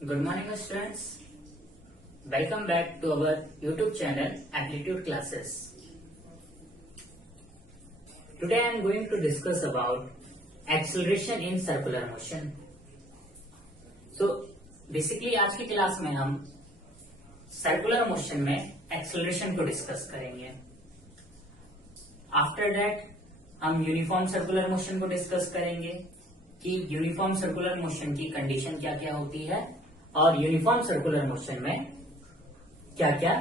Good morning, students. Welcome back to our YouTube channel, Amplitude Classes. Today I am going to discuss about acceleration in circular motion. So, basically आज की class में हम circular motion में acceleration को discuss करेंगे. After that हम uniform circular motion को discuss करेंगे कि यूनिफॉर्म सर्कुलर मोशन की कंडीशन क्या क्या होती है और यूनिफॉर्म सर्कुलर मोशन में क्या क्या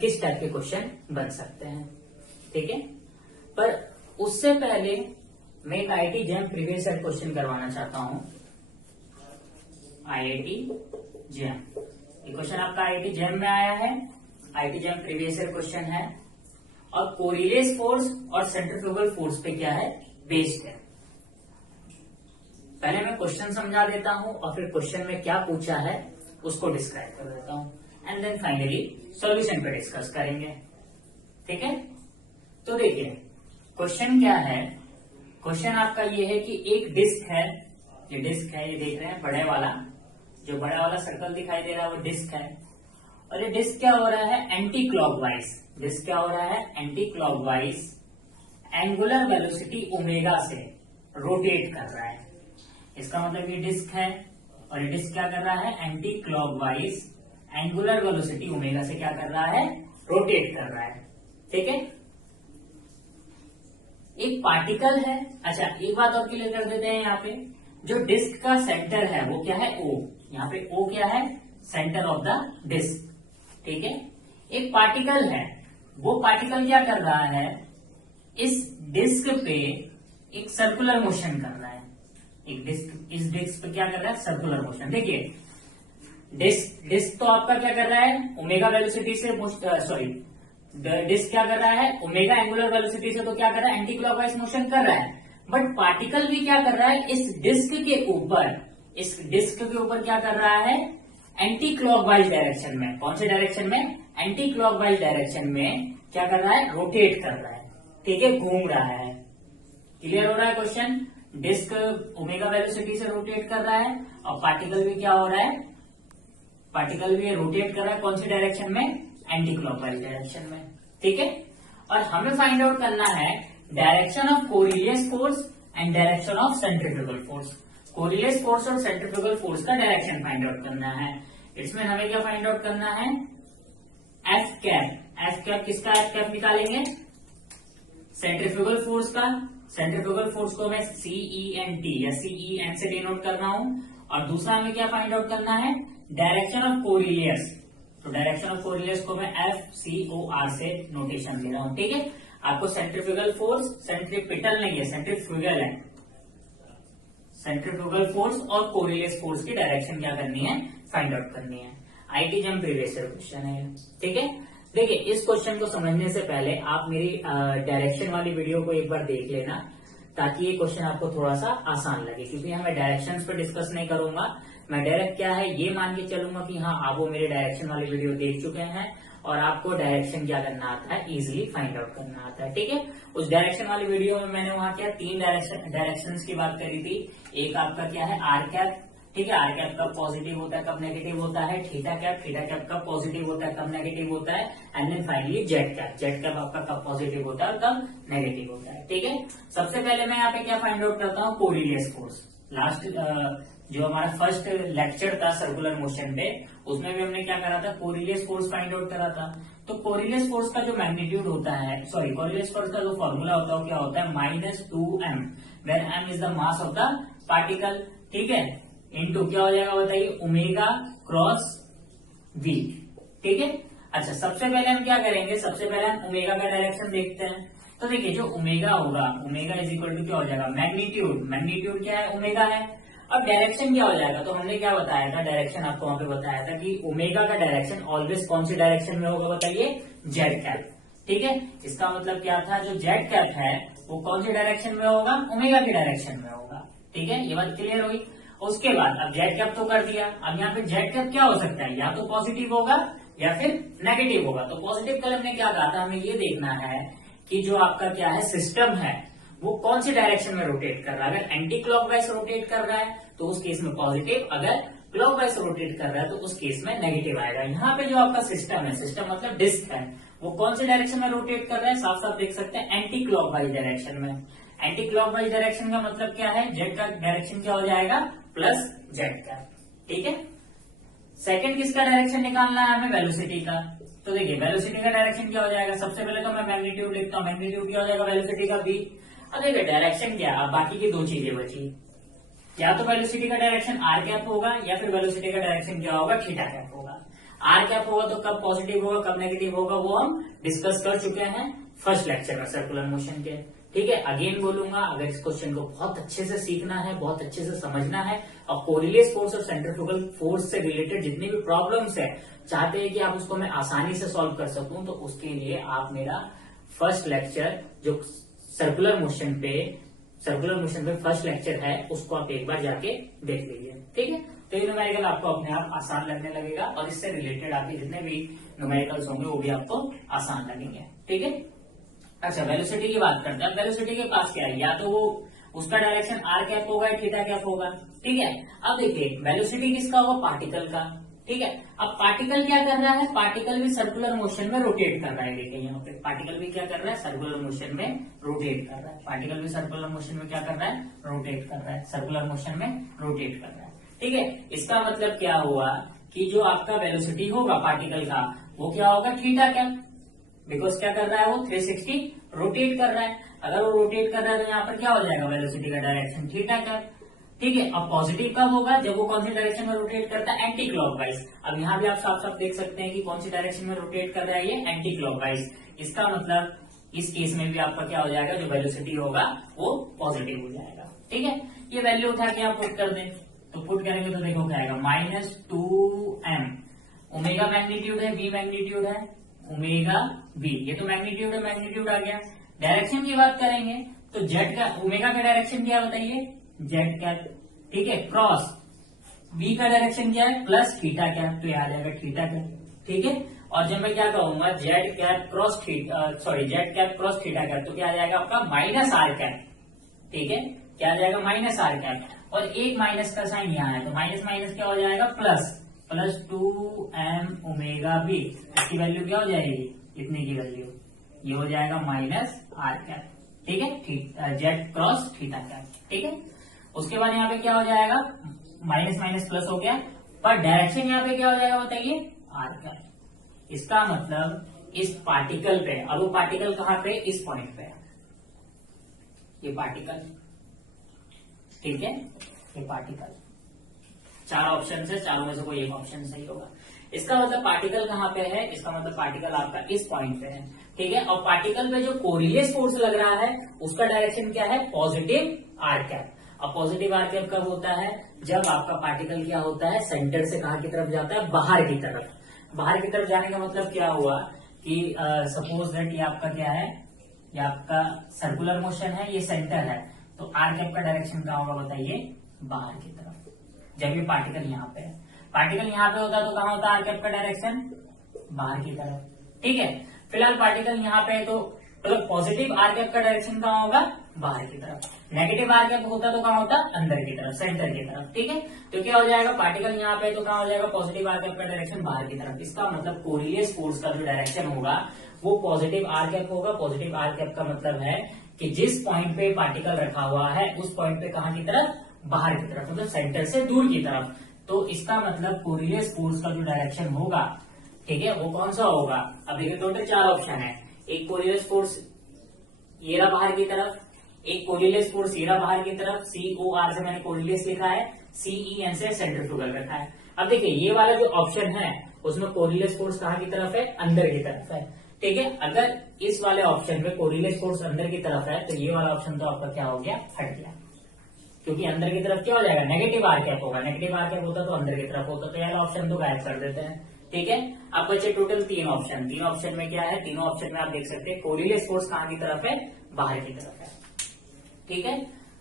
किस टाइप के क्वेश्चन बन सकते हैं. ठीक है, पर उससे पहले मैं एक IIT JAM previous year question करवाना चाहता हूं. आईआईटी जेम ये क्वेश्चन आपका आईआईटी जेम में आया है. IIT JAM previous year question है और कोरिलेस फोर्स और सेंट्रीफ्यूगल फोर्स पे क्या है, बेस्ड है. पहले मैं क्वेश्चन समझा देता हूं और फिर क्वेश्चन में क्या पूछा है उसको डिस्क्राइब कर देता हूं एंड देन फाइनली सॉल्यूशन पे डिस्कस करेंगे. ठीक है, तो देखिए क्वेश्चन क्या है. क्वेश्चन आपका ये है कि एक डिस्क है, ये डिस्क है, ये देख रहे हैं बड़े वाला, जो बड़ा वाला सर्कल दिखाई दे रहा है वो डिस्क है. और ये डिस्क क्या हो रहा है, एंटी क्लॉकवाइज. डिस्क क्या हो रहा है, anti clockwise angular velocity omega से रोटेट कर रहा है. इसका मतलब ये डिस्क है और ये डिस्क क्या कर रहा है, anti clockwise angular velocity omega से क्या कर रहा है, रोटेट कर रहा है. ठीक है, एक पार्टिकल है. अच्छा, एक बात और क्लियर कर देते हैं. यहाँ पे जो डिस्क का सेंटर है वो क्या है, O. यहाँ पे O क्या है, सेंटर ऑफ द डिस्क. ठीक है, एक पार्टिकल है, वो पार्टिकल क्या कर रहा है, इस डिस्क पे एक सर्कुलर मोशन कर रहा है. एक डिस्क, इस डिस्क पे क्या कर रहा है, सर्कुलर मोशन. देखिए डिस्क तो आपका क्या कर रहा है, ओमेगा वेलोसिटी से डिस्क क्या कर रहा है, ओमेगा एंगुलर वेलोसिटी से तो क्या कर रहा है, एंटी क्लॉकवाइज मोशन कर रहा है. बट पार्टिकल भी क्या कर रहा है, इस डिस्क के ऊपर क्या कर रहा है, एंटी क्लॉकवाइज डायरेक्शन में. कौन से डायरेक्शन में, एंटी क्लॉकवाइज डायरेक्शन में क्या कर रहा है, रोटेट कर रहा है. ठीक है, घूम रहा है. क्लियर हो रहा है क्वेश्चन. डिस्क ओमेगा वेलोसिटी से रोटेट कर रहा है और पार्टिकल भी क्या हो रहा है, पार्टिकल भी रोटेट कर रहा है. कौन सी डायरेक्शन में, एंटी क्लॉकवाइज डायरेक्शन में. ठीक है, और हमें फाइंड आउट करना है direction of Coriolis force and direction of centrifugal force. Coriolis force और सेंट्रीफ्यूगल फोर्स का डायरेक्शन फाइंड आउट करना है. इसमें हमें क्या फाइंड आउट करना है, एफ कैप. एफ कैप किसका, एफ कैप निकालेंगे सेंट्रीफ्यूगल फोर्स का. सेंट्रीफ्यूगल फोर्स को मैं CENT या CEN से डिनोट कर रहा हूं. और दूसरा हमें क्या फाइंड आउट करना है, डायरेक्शन ऑफ कोरिलियस. तो डायरेक्शन ऑफ कोरिलियस को मैं FCOR से नोटेशन दे रहा हूं. ठीक है, आपको सेंट्रीफ्यूगल फोर्स, सेंट्रीपिटल नहीं है, सेंट्रीफ्यूगल है. सेंट्रीफ्यूगल फोर्स और कोरिलियस फोर्स की डायरेक्शन क्या करनी है, फाइंड आउट करनी है. IIT JAM previous year question है. ठीक है, देखिए इस क्वेश्चन को समझने से पहले आप मेरी डायरेक्शन वाली वीडियो को एक बार देख लेना ताकि ये क्वेश्चन आपको थोड़ा सा आसान लगे. क्योंकि मैं डायरेक्शंस पे डिस्कस नहीं करूंगा, मैं डायरेक्ट क्या है ये मान के चलूंगा कि हाँ आप वो मेरे डायरेक्शन वाली वीडियो देख चुके हैं और आपको डायरेक्शन क्या करना आता है, इजिली फाइंड आउट करना आता है. ठीक है, उस डायरेक्शन वाली वीडियो में मैंने वहां क्या 3 डायरेक्शन की बात करी थी. एक आपका क्या है, आर कैप. ठीक है, आर कैप कब पॉजिटिव होता है, कब नेगेटिव होता है. थीटा कैप कब पॉजिटिव होता है, कब नेगेटिव होता है. And then finally z cap आपका कब पॉजिटिव होता है और कब नेगेटिव होता है. ठीक है, सबसे पहले मैं यहाँ पे क्या फाइंड आउट करता हूँ, कोरिलियस फोर्स. लास्ट जो हमारा फर्स्ट लेक्चर था सर्कुलर मोशन पे, उसमें भी हमने क्या करा था, कोरिलियस फोर्स फाइंड आउट करा था. तो कोरिलियस फोर्स का जो मैग्नीट्यूड होता है, कोरिलियस फोर्स का जो फॉर्मूला होता है वो क्या होता है, -2m, where m is the mass of the particle. ठीक है, इनटू क्या हो जाएगा बताइए, ओमेगा क्रॉस v. ठीक है, अच्छा सबसे पहले हम क्या करेंगे, सबसे पहले हम ओमेगा का डायरेक्शन देखते हैं. तो देखिए जो ओमेगा होगा, ओमेगा इज इक्वल टू क्या हो जाएगा, मैग्नीट्यूड क्या है, ओमेगा है. और डायरेक्शन क्या हो जाएगा, तो हमने क्या बताया था, डायरेक्शन आपको वहां पे बताया था कि ओमेगा का डायरेक्शन ऑलवेज कौन सी डायरेक्शन में होगा बताइए, जेड कैप. ठीक है, इसका मतलब क्या था, जो जेड कैप है वो कौन सी डायरेक्शन में होगा, ओमेगा की डायरेक्शन में होगा. ठीक है, ये बात क्लियर हुई. उसके बाद अब जेड कैप तो कर दिया. अब यहाँ पे जेड कैप क्या हो सकता है, या तो पॉजिटिव होगा या फिर नेगेटिव होगा. तो पॉजिटिव कलर में क्या कहा था, हमें ये देखना है कि जो आपका क्या है सिस्टम है वो कौन सी डायरेक्शन में रोटेट कर रहा है। अगर एंटी क्लॉकवाइज रोटेट कर रहा है तो उस केस में पॉजिटिव, अगर क्लॉकवाइज रोटेट कर रहा है तो उस केस में नेगेटिव आएगा। यहाँ पे जो आपका सिस्टम है, सिस्टम मतलब डिस्क है, वो कौन सी डायरेक्शन में रोटेट कर रहा है, साफ साफ देख सकते हैं एंटी क्लॉकवाइज डायरेक्शन में। एंटी क्लॉकवाइज डायरेक्शन का मतलब क्या है, जेड का डायरेक्शन क्या हो जाएगा, प्लस जेड का। ठीक है, सेकंड किसका डायरेक्शन निकालना है हमें, वेलोसिटी का। तो देखिए वेलोसिटी का डायरेक्शन क्या हो जाएगा, सबसे पहले तो मैं मैग्नीट्यूड लिखता हूँ, मैग्नीट्यूड क्या हो जाएगा वेलोसिटी का v। अब देखिए डायरेक्शन क्या, अब बाकी की दो चीजें बची, या तो वेलोसिटी का डायरेक्शन आर कैप होगा या फिर वेलोसिटी का डायरेक्शन क्या होगा, थीटा कैप होगा। आर कैप होगा तो कब पॉजिटिव होगा कब नेगेटिव होगा वो हम डिस्कस कर चुके हैं फर्स्ट लेक्चर में सर्कुलर मोशन के। ठीक है, अगेन बोलूंगा, अगर इस क्वेश्चन को बहुत अच्छे से सीखना है, बहुत अच्छे से समझना है और कोरिलेस फोर्स और सेंट्रीफ्यूगल फोर्स से रिलेटेड जितनी भी प्रॉब्लम्स है चाहते हैं कि आप उसको मैं आसानी से सॉल्व कर सकूं, तो उसके लिए आप मेरा फर्स्ट लेक्चर जो सर्कुलर मोशन पे फर्स्ट लेक्चर है उसको आप एक बार जाके देख लीजिए। ठीक है, तो ये न्यूमेरिकल आपको अपने आप आसान लगने लगेगा और इससे रिलेटेड आपके जितने भी न्यूमेरिकल्स होंगे वो भी आपको आसान लगेंगे। ठीक है, अच्छा वेलोसिटी की बात करते हैं। वेलोसिटी के पास क्या है, या तो वो उसका डायरेक्शन आर कैप होगा या थीटा कैप होगा। ठीक है, अब देखिए वेलोसिटी किसका होगा, पार्टिकल का। ठीक है, अब पार्टिकल क्या कर रहा है, पार्टिकल भी सर्कुलर मोशन में रोटेट कर रहा है। देखिए यहाँ पे पार्टिकल भी क्या कर रहा है, सर्कुलर मोशन में रोटेट कर रहा है। पार्टिकल भी सर्कुलर मोशन में क्या कर रहा है, रोटेट कर रहा है, सर्कुलर मोशन में रोटेट कर रहा है। ठीक है, इसका मतलब क्या हुआ कि जो आपका वेलोसिटी होगा पार्टिकल का वो क्या होगा, थीटा कैप, बिकॉज क्या कर रहा है वो 360 रोटेट कर रहा है। अगर वो रोटेट कर रहा है तो यहाँ पर क्या हो जाएगा, वेलोसिटी का डायरेक्शन थीटा कैप। ठीक है, अब पॉजिटिव कब होगा, जब वो कौन सी डायरेक्शन में रोटेट करता है, एंटी क्लॉकवाइज। अब यहाँ भी आप साफ साफ देख सकते हैं कि कौन सी डायरेक्शन में रोटेट कर रहा है, ये एंटी क्लॉकवाइज। इसका मतलब इस केस में भी आपका क्या हो जाएगा, जो वेलोसिटी होगा वो पॉजिटिव हो जाएगा। ठीक है, ये वैल्यू उठा के आप पुट कर दें, तो पुट करेंगे तो देखो क्या आएगा, -2m। ओमेगा मैग्नीट्यूड है, v मैग्नीट्यूड है, ओमेगा v, ये तो मैग्नीट्यूड है, मैग्नीट्यूड आ गया। डायरेक्शन की बात करेंगे तो जेड का, ओमेगा का डायरेक्शन क्या बताइए, जेड कैप। ठीक है, क्रॉस v का डायरेक्शन क्या है, प्लस थीटा कैप, तो ये आ जाएगा थीटा कैप। ठीक है, और जब मैं क्या कहूंगा Z cap cross theta, sorry Z cap cross theta cap, तो क्या आ जाएगा आपका -r कैप। ठीक है, क्या आ जाएगा, -r कैप, और एक माइनस का साइन यहाँ है तो माइनस माइनस क्या हो जाएगा, प्लस 2m ओमेगा v। इसकी वैल्यू क्या हो जाएगी, इतनी की वैल्यू, ये हो जाएगा -r कैप। ठीक है, ठीक, जेड क्रॉस थीटा कैप। ठीक है, उसके बाद यहाँ पे क्या हो जाएगा, माइनस माइनस प्लस हो गया, पर डायरेक्शन यहाँ पे क्या हो जाएगा बताइए, r कैप। इसका मतलब इस पार्टिकल पे, अब वो पार्टिकल कहाँ पे, इस पॉइंट पे, ये पार्टिकल। ठीक है, ये पार्टिकल, चार ऑप्शन है, चारों में से कोई एक ऑप्शन सही होगा। इसका मतलब पार्टिकल कहाँ पे है, इसका मतलब पार्टिकल आपका इस पॉइंट पे है। ठीक है, और पार्टिकल पे जो कोरिलेस फोर्स लग रहा है उसका डायरेक्शन क्या है, पॉजिटिव आर कैप। अब पॉजिटिव आर कैप कब होता है, जब आपका पार्टिकल क्या होता है, सेंटर से कहाँ की तरफ जाता है, बाहर की तरफ। बाहर की तरफ जाने का मतलब क्या हुआ कि सपोज दैट ये आपका क्या है, ये आपका सर्कुलर मोशन है, ये सेंटर है, तो आर कैप का डायरेक्शन क्या होगा बताइए, बाहर की तरफ। जब ये पार्टिकल यहाँ पे है, पार्टिकल यहाँ पे होता है तो कहाँ होता है आर कैप का डायरेक्शन, बाहर की तरफ। ठीक है, फिलहाल पार्टिकल यहाँ पे है तो मतलब पॉजिटिव आर कैप का डायरेक्शन कहाँ होगा, बाहर की तरफ। नेगेटिव आर कैप होता तो कहाँ होता, अंदर की तरफ, सेंटर की तरफ। ठीक है, तो क्या हो जाएगा, पार्टिकल यहाँ पे तो कहाँ हो जाएगा, पॉजिटिव आर कैप का डायरेक्शन बाहर की तरफ। इसका मतलब कोरिलेस फोर्स का जो डायरेक्शन होगा वो पॉजिटिव आर कैप होगा। पॉजिटिव आर कैप का मतलब है कि जिस पॉइंट पे पार्टिकल रखा हुआ है उस पॉइंट पे कहाँ की तरफ, बाहर की तरफ, मतलब सेंटर से दूर की तरफ। तो इसका मतलब कोरिलेस फोर्स का जो डायरेक्शन होगा, ठीक है, वो कौन सा होगा। अब देखिए टोटल चार ऑप्शन है, एक कोरिलेस फोर्स ये रहा बाहर की तरफ, एक कोरिलेस फोर्स ये रहा बाहर की तरफ, COR से मैंने कोरिलेस लिखा है, CEN से सेंट्रीफ्यूगल रखा है। अब देखिए ये वाला जो ऑप्शन है उसमें कोरिलेस फोर्स कहाँ की तरफ है, अंदर की तरफ है। ठीक है, अगर इस वाले ऑप्शन में कोरिलेस फोर्स अंदर की तरफ है तो ये वाला ऑप्शन तो आपका क्या हो गया, हट गया, क्योंकि अंदर की तरफ क्या हो जाएगा, नेगेटिव आर कैप होगा। नेगेटिव आर कैप होता तो अंदर की तरफ होता, तो ये वाला ऑप्शन तो गायब कर देते हैं। ठीक है, अब बचे टोटल तीन ऑप्शन। तीन ऑप्शन में क्या है, तीनों ऑप्शन में आप देख सकते हैं कोरिलेस फोर्स कहाँ की तरफ है, बाहर की तरफ है। ठीक है,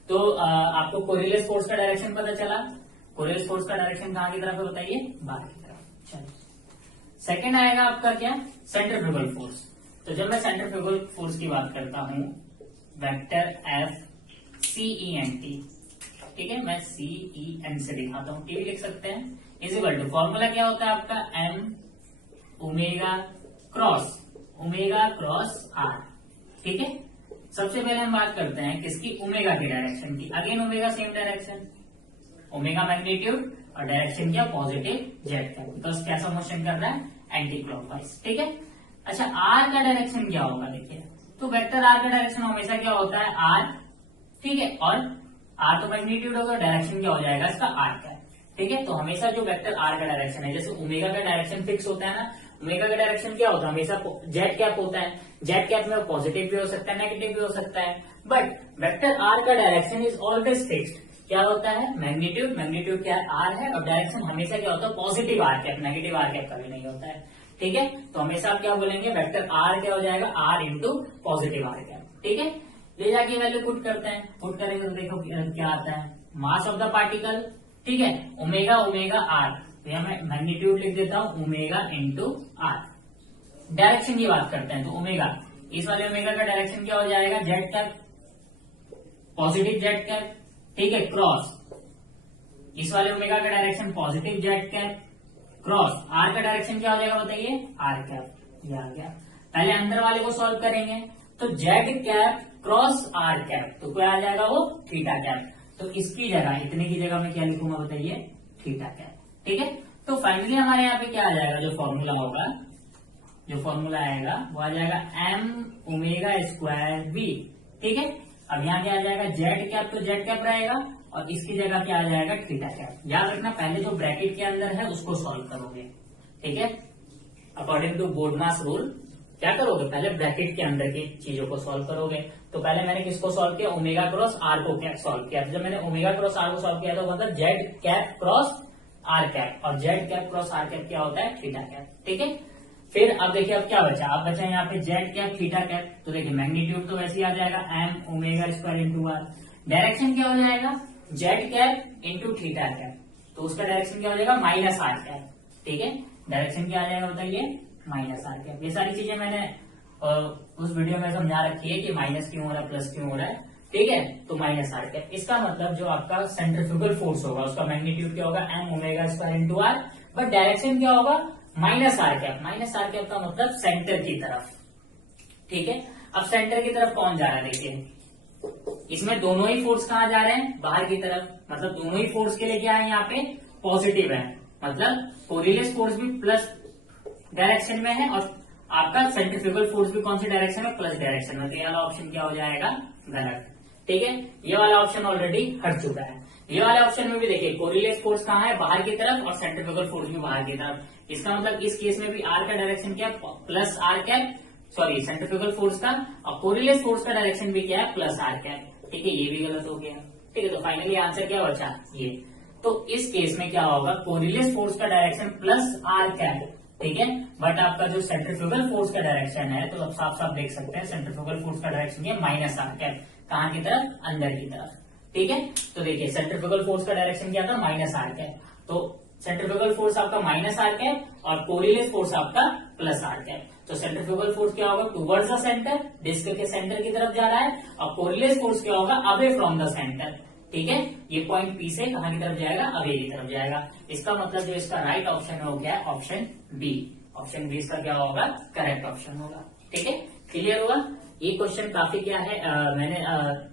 तो आपको कोरिलेस फोर्स का डायरेक्शन पता चला। कोरिलेस फोर्स का डायरेक्शन कहाँ की तरफ है बताइए, बाहर की तरफ। चलिए सेकंड आएगा आपका क्या, सेंट्रीफ्यूगल फोर्स। तो जब मैं सेंट्रीफ्यूगल फोर्स की बात करता हूं, वेक्टर एफ CENT, ठीक है, मैं CEN से दिखाता हूं, लिख सकते हैं, इज इक्वल टू फॉर्मूला क्या होता है आपका m ओमेगा क्रॉस r, ठीक है। सबसे पहले हम बात करते हैं किसकी, ओमेगा की डायरेक्शन की। Again omega same direction, omega magnitude और डायरेक्शन क्या, पॉजिटिव जेड का, बिकॉज कैसा मोशन कर रहा है, एंटी क्लॉकवाइज, ठीक है। अच्छा आर का डायरेक्शन क्या होगा, देखिए, तो वेक्टर आर का डायरेक्शन हमेशा क्या होता है, आर, ठीक है, और आर तो मैग्नीट्यूड होगा, डायरेक्शन क्या हो जाएगा इसका, आर का, ठीक है। तो हमेशा जो वेक्टर आर का डायरेक्शन है, जैसे ओमेगा का डायरेक्शन फिक्स होता है ना, ओमेगा का डायरेक्शन क्या होता है, हमेशा जेड कैप होता है, जेड कैप में पॉजिटिव भी हो सकता है, नेगेटिव भी हो सकता है, बट वेक्टर आर का डायरेक्शन इज ऑलवेज फिक्स्ड, क्या होता है, मैग्नीट्यूड क्या है, आर है, और डायरेक्शन हमेशा क्या होता है, positive r cap, negative r cap कभी नहीं होता है, ठीक है। तो हमेशा आप क्या बोलेंगे, वेक्टर आर क्या हो जाएगा, r into positive r cap, ठीक है। ले जाके वैल्यू पुट करते हैं, पुट करेंगे तो देखो क्या आता है, मास ऑफ द पार्टिकल, ठीक है, ओमेगा आर, तो यहां मैं मैग्नीट्यूड लिख देता हूं, ओमेगा इंटू आर। डायरेक्शन की बात करते हैं, तो ओमेगा, इस वाले ओमेगा का डायरेक्शन क्या हो जाएगा, z cap, positive z cap, ठीक है, क्रॉस, इस वाले ओमेगा का direction positive z cap cross, r का डायरेक्शन क्या हो जाएगा बताइए, आर कैप, ये आ गया। पहले अंदर वाले को सॉल्व करेंगे, तो z cap cross are cap, तो क्या आ जाएगा वो, थीटा कैप। तो इसकी जगह, इतने की जगह में क्या लिखूंगा बताइए, थीटा कैप, ठीक है। तो फाइनली हमारे यहाँ पे क्या आ जाएगा, जो फॉर्मूला होगा, जो फॉर्मूला आएगा वो आ जाएगा m ओमेगा स्क्वायर b, ठीक है। अब यहाँ क्या आ जाएगा, जेड कैप, तो जेड कैप रहेगा, और इसकी जगह क्या आ जाएगा, थीटा कैप। याद रखना पहले जो ब्रैकेट के अंदर है उसको सॉल्व करोगे, ठीक है, अकॉर्डिंग टू बोर्डमास रूल क्या करोगे, पहले ब्रैकेट के अंदर की चीजों को सॉल्व करोगे। तो पहले मैंने किसको सॉल्व किया, ओमेगा क्रॉस आर को क्या सॉल्व किया, तो जब मैंने ओमेगा क्रॉस आर को सॉल्व किया तो मतलब Z cap cross are cap, और Z cap cross are cap क्या होता है, थीटा कैप, ठीक है। फिर अब देखिए अब क्या बचा, अब बचा यहाँ पे जेड कैप थीटा कैप, तो देखिए मैग्नीट्यूड तो वैसे ही आ जाएगा m omega square into r, direction क्या हो जाएगा, z cap into theta cap, तो उसका डायरेक्शन क्या हो जाएगा, माइनस आर कैप, ठीक है। डायरेक्शन क्या आ जाएगा बताइए, माइनस आर कैप। ये सारी चीजें मैंने उस वीडियो में समझा रखी है कि माइनस क्यों हो रहा है, प्लस क्यों हो रहा है, ठीक है। तो माइनस आर कैप, इसका मतलब जो आपका सेंट्रीफ्यूगल फोर्स होगा उसका मैग्नीट्यूड क्या होगा, m omega square into R, but direction क्या होगा, minus R cap. Minus R cap का मतलब सेंटर की तरफ, ठीक है। अब सेंटर की तरफ कौन जा रहा है, देखिए इसमें दोनों ही फोर्स कहाँ जा रहे हैं, बाहर की तरफ, मतलब दोनों ही फोर्स के लिए क्या है यहाँ पे, पॉजिटिव है, मतलब कोरिलेस फोर्स भी प्लस डायरेक्शन में है, और आपका सेंट्रीफ्यूगल फोर्स भी कौन सी डायरेक्शन में, प्लस डायरेक्शन में। तो ये वाला ऑप्शन क्या हो जाएगा, गलत, ठीक है। ये वाला ऑप्शन ऑलरेडी हट चुका है। ये वाले ऑप्शन में भी देखिए कोरिलेस फोर्स कहाँ है, बाहर की तरफ, और सेंट्रीफ्यूगल फोर्स भी बाहर की तरफ। इसका मतलब इस केस में भी आर का डायरेक्शन क्या, plus R cap, sorry centrifugal force का, और कोरिलेस फोर्स का डायरेक्शन भी क्या है, प्लस आर कैप, ठीक है। ये भी गलत हो गया, ठीक है। तो फाइनली आंसर क्या बचा, ये। तो इस केस में क्या होगा, कोरिलेस फोर्स का डायरेक्शन प्लस आर कैप, ठीक है, बट आपका जो सेंट्रीफ्यूगल फोर्स का डायरेक्शन है, तो आप साफ साफ देख सकते हैं सेंट्रीफ्यूगल फोर्स का डायरेक्शन है माइनस आर कैप, कहाँ की तरफ, अंदर की तरफ, ठीक है। तो देखिए सेंट्रीफ्यूगल फोर्स का डायरेक्शन क्या था, माइनस आर कैप, तो सेंट्रीफ्यूगल फोर्स आपका माइनस आर कैप और कोरिलेस फोर्स आपका प्लस आर कैप। तो सेंट्रीफ्यूगल फोर्स क्या होगा, टुवर्ड्स द सेंटर, डिस्क के सेंटर की तरफ जा रहा है, और कोरिलेस फोर्स क्या होगा, अवे फ्रॉम द सेंटर, ठीक है। ये पॉइंट पी से कहां की तरफ जाएगा, अवे की तरफ जाएगा। इसका मतलब जो इसका राइट ऑप्शन हो गया ऑप्शन बी, ऑप्शन बी इसका क्या होगा, करेक्ट ऑप्शन होगा, ठीक है। क्लियर हुआ। ये क्वेश्चन काफी क्या है, मैंने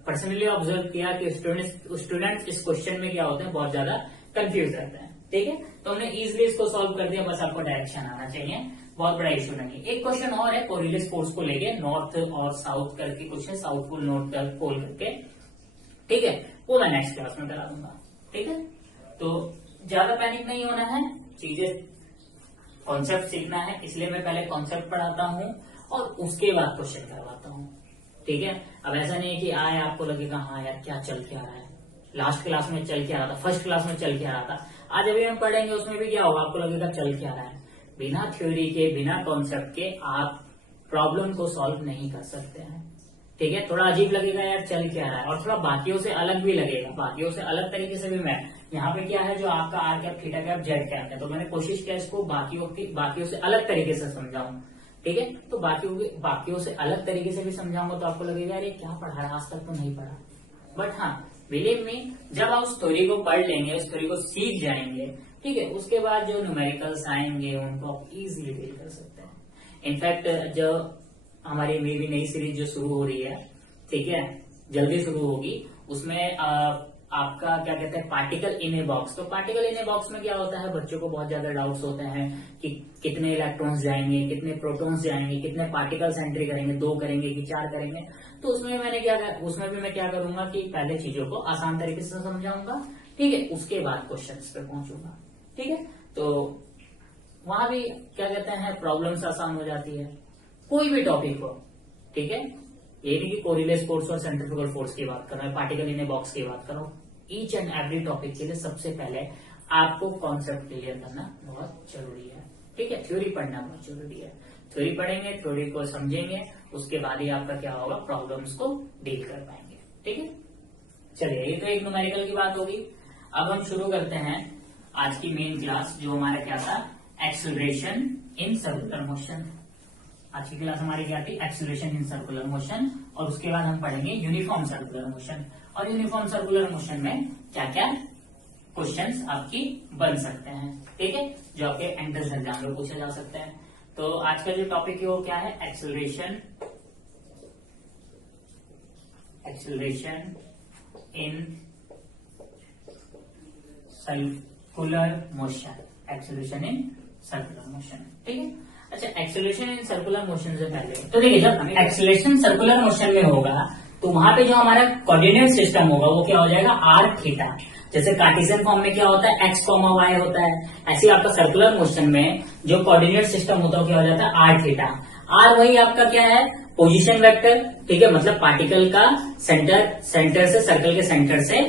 पर्सनली ऑब्जर्व किया कि स्टूडेंट्स इस क्वेश्चन में क्या होते हैं, बहुत ज्यादा कंफ्यूज रहते हैं, ठीक है। तो हमने इजिली इसको सॉल्व कर दिया, बस आपको डायरेक्शन आना चाहिए, बहुत बड़ा इश्यू नहीं। एक क्वेश्चन और है कोरिलेस फोर्स को लेके, नॉर्थ और साउथ करके कुछ है, साउथ पोल नॉर्थ पोल करके, ठीक है, वो मैं नेक्स्ट क्लास में करा दूंगा, ठीक है। तो ज्यादा पैनिक नहीं होना है, चीजें कॉन्सेप्ट सीखना है, इसलिए मैं पहले कॉन्सेप्ट पढ़ाता हूँ और उसके बाद क्वेश्चन करवाता हूँ, ठीक है। अब ऐसा नहीं है कि आए आपको लगेगा हाँ यार क्या चल के आ रहा है, लास्ट क्लास में चल के आ रहा था, फर्स्ट क्लास में चल के आ रहा था, आज अभी हम पढ़ेंगे उसमें भी क्या होगा, आपको लगेगा चल के आ रहा है। बिना थ्योरी के, बिना कॉन्सेप्ट के आप प्रॉब्लम को सॉल्व नहीं कर सकते हैं, ठीक है। थोड़ा अजीब लगेगा यार चल क्या रहा है, और थोड़ा बाकियों से अलग भी लगेगा, बाकियों से अलग तरीके से भी। मैं यहाँ पे क्या है, जो आपका R cap theta cap Z cap है, तो मैंने कोशिश किया इसको बाकियों से अलग तरीके से समझाऊं, ठीक है। तो बाकियों से अलग तरीके से भी समझाऊंगा तो आपको लगेगा अरे क्या पढ़ा रहा, आज तक तो नहीं पढ़ा। बट हाँ, बिलीव मी, जब आप स्टोरी को पढ़ लेंगे, उस स्टोरी को सीख जाएंगे, ठीक है, उसके बाद जो न्यूमेरिकल्स आएंगे उनको आप इजीली डील कर सकते हैं। इनफैक्ट जो हमारी मे भी नई सीरीज जो शुरू हो रही है, ठीक है, जल्दी शुरू होगी, उसमें आपका क्या कहते हैं पार्टिकल इन ए बॉक्स। तो पार्टिकल इन ए बॉक्स में क्या होता है, बच्चों को बहुत ज्यादा डाउट्स होते हैं कि कितने इलेक्ट्रॉन्स जाएंगे, कितने प्रोटॉन्स जाएंगे, कितने पार्टिकल्स एंट्री करेंगे, 2 करेंगे कि 4 करेंगे। तो उसमें मैं क्या करूंगा कि पहले चीजों को आसान तरीके से समझाऊंगा, ठीक है, उसके बाद क्वेश्चंस पे पहुंचूंगा, ठीक है। तो वहां भी क्या कहते हैं प्रॉब्लम्स आसान हो जाती है, कोई भी टॉपिक हो, ठीक है। ये नहीं कि कोरिलेस फोर्स और सेंट्रीफ्यूगल फोर्स की बात कर रहा है, पार्टिकल इन ए बॉक्स की बात कर रहा हूं। ईच एंड एवरी टॉपिक के लिए सबसे पहले आपको कॉन्सेप्ट क्लियर करना बहुत जरूरी है, ठीक है। थ्योरी पढ़ना बहुत जरूरी है। थ्योरी पढ़ेंगे, थ्योरी को समझेंगे, उसके बाद ही आपका क्या होगा, प्रॉब्लम्स को डील कर पाएंगे, ठीक है। चलिए, ये तो एक न्यूमेरिकल की बात होगी। अब हम शुरू करते हैं आज की मेन क्लास, जो हमारा क्या था, एक्सेलरेशन इन सर्कुलर मोशन। आज की क्लास हमारी क्या थी, एक्सेलरेशन इन सर्कुलर मोशन, और उसके बाद हम पढ़ेंगे यूनिफॉर्म सर्कुलर मोशन। और यूनिफॉर्म सर्कुलर मोशन में क्या क्या क्वेश्चंस आपकी बन सकते हैं, ठीक है, जो आपके एंट्रेंस एग्जाम में पूछे जा सकते हैं। तो आज का जो टॉपिक है वो क्या है, acceleration in circular motion, acceleration in circular motion, ठीक है। अच्छा, एक्सेलरेशन इन सर्कुलर मोशन से पहले तो देखिए, जब एक्सेलरेशन सर्कुलर मोशन में होगा तो वहां पे जो हमारा कोऑर्डिनेट सिस्टम होगा वो क्या हो जाएगा, आर थीटा। जैसे कार्टेशियन फॉर्म में क्या होता है, एक्स कॉमा वाई होता है, ऐसे आपका सर्कुलर मोशन में जो कोऑर्डिनेट सिस्टम होता है क्या हो जाता है, आर थीटा। आर वही आपका क्या है, पोजीशन वेक्टर, ठीक है, मतलब पार्टिकल का सेंटर से, सर्कल के सेंटर से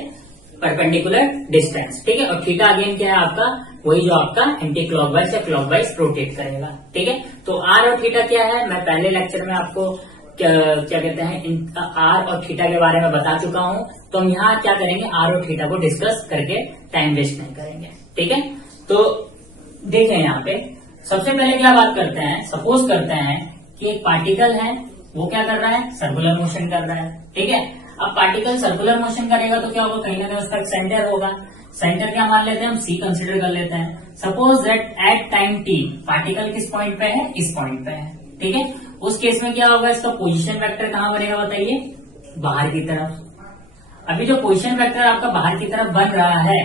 परपेंडिकुलर डिस्टेंस, ठीक है। और थीटा अगेन क्या है आपका, वही जो आपका एंटी क्लॉकवाइज या क्लॉकवाइज रोटेट करेगा, ठीक है। तो आर और थीटा क्या है, मैं पहले लेक्चर में आपको क्या कहते हैं आर और थीटा के बारे में बता चुका हूं। तो हम यहाँ क्या करेंगे, आर और थीटा को डिस्कस करके टाइम वेस्ट नहीं करेंगे, ठीक है। तो देखें यहाँ पे सबसे पहले क्या बात करते हैं, सपोज करते हैं कि एक पार्टिकल है, वो क्या कर रहा है, सर्कुलर मोशन कर रहा है, ठीक है। अब पार्टिकल सर्कुलर मोशन करेगा तो क्या होगा, कहीं ना कहीं उसका सेंटर होगा। सेंटर क्या मान लेते हैं हम, सी कंसिडर कर लेते हैं। Suppose that at time T particle किस पॉइंट पे है, इस पॉइंट पे है, ठीक है। उस केस में क्या होगा, इसका पोजीशन वेक्टर कहाँ बनेगा बताइए, बाहर की तरफ। अभी जो पोजीशन वेक्टर आपका बाहर की तरफ बन रहा है,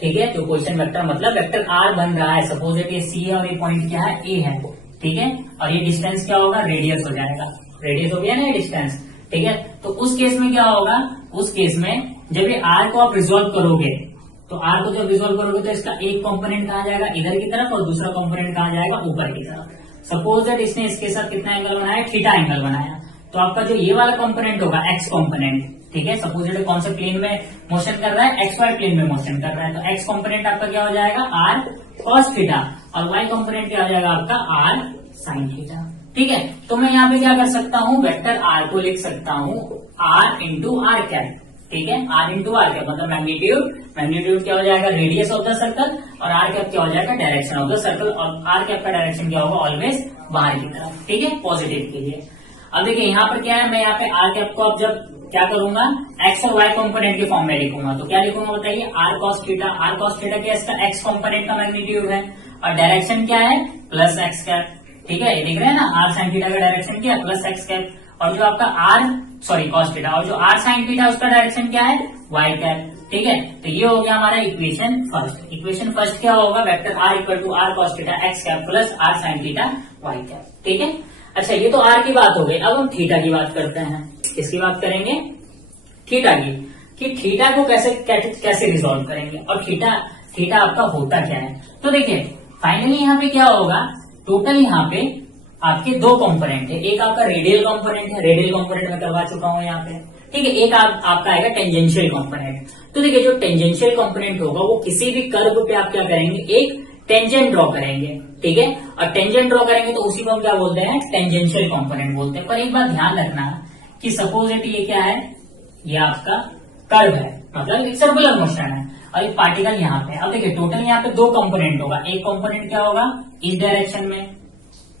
ठीक है, जो पोजीशन वेक्टर मतलब वेक्टर आर बन रहा है, सपोज दैट ये सी है और ये पॉइंट क्या है, ए है, ठीक है। और ये डिस्टेंस क्या होगा, रेडियस हो जाएगा, रेडियस हो गया ना ये डिस्टेंस, ठीक है। तो उस केस में क्या होगा, उस केस में जब ये आर को आप रिजोल्व करोगे, तो आर को जब रिजोल्व करोगे तो इसका एक कंपोनेंट कहा जाएगा इधर की तरफ और दूसरा कंपोनेंट कहा जाएगा ऊपर की तरफ। सपोज दैट इसने इसके साथ कितना एंगल बनाया, थीटा एंगल बनाया, तो आपका जो ये वाला कंपोनेंट होगा एक्स कंपोनेंट, ठीक है। सपोज दैट कौन से प्लेन में मोशन कर रहा है, एक्स वाई प्लेन में मोशन कर रहा है, तो एक्स कंपोनेंट आपका क्या हो जाएगा, आर कॉस थीटा, और वाई कंपोनेंट क्या हो जाएगा आपका, आर साइन थीटा, ठीक है। तो मैं यहाँ पे क्या कर सकता हूँ, वेक्टर आर को लिख सकता हूँ आर इंटू आर कैप, ठीक है। आर इंटू आर कैप मतलब मैग्नीट्यूड क्या हो जाएगा, रेडियस ऑफ द सर्कल, और आर कैप क्या हो जाएगा, डायरेक्शन ऑफ द सर्कल, और आर कैप का डायरेक्शन क्या होगा, ऑलवेज बाहर की तरफ, ठीक है, पॉजिटिव के लिए। अब देखिए यहाँ पर क्या है, मैं यहाँ पे आर कैप को अब जब क्या करूंगा, एक्स और वाई कंपोनेंट के फॉर्म में लिखूंगा, तो क्या लिखूंगा बताइए, R cos theta. R cos theta क्या, इसका एक्स कंपोनेंट का मैग्नीट्यूड है, और डायरेक्शन क्या है, प्लस एक्स कैप, ठीक है। ये लिख रहे हैं ना, आर साइन थीटा का डायरेक्शन क्या है, प्लस एक्स कैप, और जो आपका कॉस थीटा, और जो आर साइन थीटा उसका डायरेक्शन क्या है, वाई कैप, ठीक है। तो ये हो गया हमारा इक्वेशन फर्स्ट। इक्वेशन फर्स्ट क्या होगा, vector R equal to R cos theta x cap plus R sine theta Y cap, ठीक है। अच्छा, ये तो आर की बात हो गई। अब हम थीटा की बात करते हैं। किसकी बात करेंगे, थीटा की, कि थीटा को कैसे रिजोल्व करेंगे, और थीटा आपका होता क्या है। तो देखिए फाइनली यहाँ पे क्या होगा, टोटल यहाँ पे आपके 2 कंपोनेंट है, एक आपका रेडियल कंपोनेंट है, रेडियल कंपोनेंट में करवा चुका हूं यहाँ पे, ठीक है। एक आपका आएगा टेंजेंशियल कंपोनेंट। तो देखिए जो टेंजेंशियल कंपोनेंट होगा वो किसी भी कर्व पे आप क्या करेंगे, एक टेंजेंट ड्रॉ करेंगे, ठीक है। और टेंजेंट ड्रॉ करेंगे तो उसी को हम क्या बोलते हैं, टेंजेंशियल कंपोनेंट बोलते हैं। पर एक बात ध्यान रखना कि सपोज ये क्या है, ये आपका कर्व है, मतलब एक सर्कुलर मोशन है, और एक पार्टिकल यहाँ पे। अब देखिए टोटल यहाँ पे 2 कंपोनेंट होगा, एक कंपोनेंट क्या होगा इस डायरेक्शन में,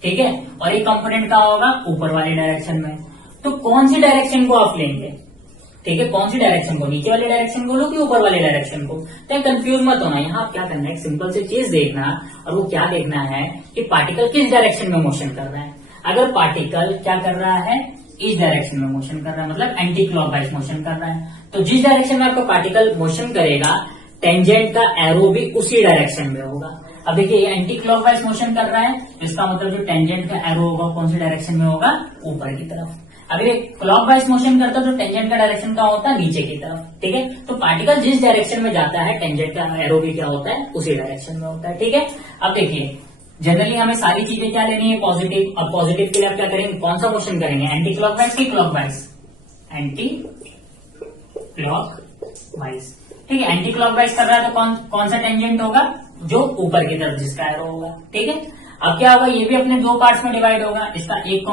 ठीक है, और एक कंपोनेंट कहाँ होगा, ऊपर वाली डायरेक्शन में। तो कौन सी डायरेक्शन को आप लेंगे, ठीक है, कौन सी डायरेक्शन को, नीचे वाली डायरेक्शन को लो कि ऊपर वाली डायरेक्शन को। तो कंफ्यूज मत होना, यहाँ आप क्या करना है, एक सिंपल सी चीज देखना, और वो क्या देखना है कि पार्टिकल किस डायरेक्शन में मोशन कर रहा है। अगर पार्टिकल क्या कर रहा है, इस डायरेक्शन में मोशन कर रहा है, मतलब एंटी क्लॉकवाइज मोशन कर रहा है, तो जिस डायरेक्शन में आपका पार्टिकल मोशन करेगा, टेंजेंट का एरो भी उसी डायरेक्शन में होगा। अब देखिए ये एंटी क्लॉकवाइज मोशन कर रहा है, इसका मतलब जो टेंजेंट का एरो होगा कौन सी डायरेक्शन में होगा, ऊपर की तरफ। अगर ये क्लॉकवाइज मोशन करता है तो टेंजेंट का डायरेक्शन क्या होता है, नीचे की तरफ, ठीक है। तो पार्टिकल जिस डायरेक्शन में जाता है, टेंजेंट का एरो भी क्या होता है, उसी डायरेक्शन में होता है, ठीक है। अब देखिए जनरली हमें सारी चीजें क्या लेनी है, पॉजिटिव। अब पॉजिटिव के लिए आप क्या करेंगे, कौन सा मोशन करेंगे, एंटी क्लॉकवाइज की क्लॉकवाइज, एंटी क्लॉकवाइज, ठीक है। एंटी क्लॉकवाइज कर रहा है तो कौन सा टेंजेंट होगा, जो ऊपर की तरफ जिसका एरो होगा, ठीक है। अब क्या होगा, ये भी अपने दो पार्ट्स में डिवाइड होगा, इसका एक